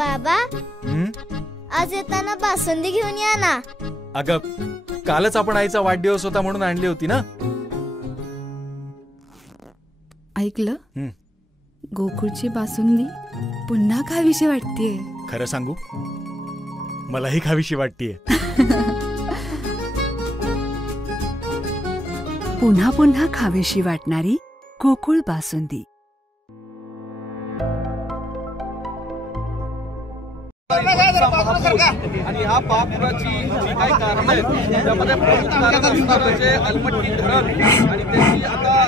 बाबा आज येताना बासुंदी घेऊन या ना। अगं कालच आपण आईचा वाढदिवस होता म्हणून आणली होती ना। ऐकलं, गोकुळची बासुंदी पुन्हा खावीशी वाटतेय। खरं सांगू, मलाही खावीशी वाटतेय। पुन्हा पुन्हा खावीशी वाटणारी गोकुळ बासुंदी। आणि ह्या महापुराची जी काही कारण आहेत त्यामध्ये प्रमुख कारण असणारं जे अलमट्टी धरण आणि त्याची आता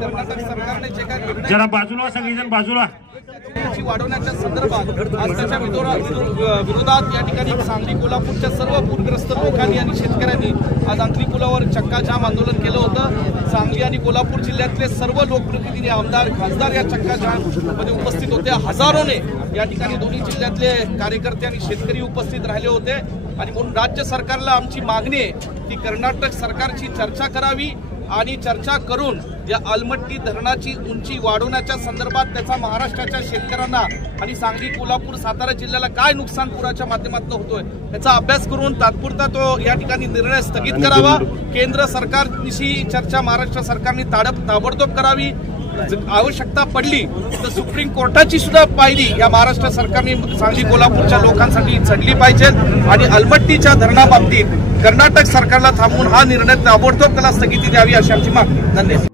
कर्नाटक सरकारने जे काही निर्णय जरा बाजूला सगळीजण बाजूला वाढवण्याच्या संदर्भात आज त्याच्या विरोधात या ठिकाणी सांगली कोल्हापूरच्या सर्व पूरग्रस्त लोकांनी आणि शेतकऱ्यांनी आज अंकली पुलावर चक्काजाम आंदोलन केलं होतं। सांगली आणि कोल्हापूर जिल्ह्यातले सर्व लोकप्रतिनिधी, आमदार, खासदार या चक्काजाम मध्ये उपस्थित होते। हजारोने या ठिकाणी दोन्ही जिल्ह्यातले कार्यकर्ते आणि शेतकरी उपस्थित राहिले होते। आणि म्हणून राज्य सरकारला आमची मागणी आहे की कर्नाटक सरकारची चर्चा करावी आणि चर्चा करून या अलमट्टी धरणाची उंची वाढवण्याच्या संदर्भात त्याचा महाराष्ट्राच्या शेतकऱ्यांना आणि सांगली, कोल्हापूर, सातारा जिल्ह्याला काय नुकसान पुराच्या माध्यमातून होतोय याचा अभ्यास करून तात्पुरता तो या ठिकाणी निर्णय स्थगित करावा। केंद्र सरकारशी चर्चा महाराष्ट्र सरकारने ताबडतोब करावी। आवश्यकता पडली तर सुप्रीम कोर्टाची सुद्धा पायरी या महाराष्ट्र सरकारने सांगली कोल्हापूरच्या लोकांसाठी चढली पाहिजे आणि अलमट्टीच्या धरणाबाबतीत कर्नाटक सरकारला थांबवून हा निर्णय ताबडतोब त्याला स्थगिती द्यावी अशी आमची मागणी। धन्यवाद।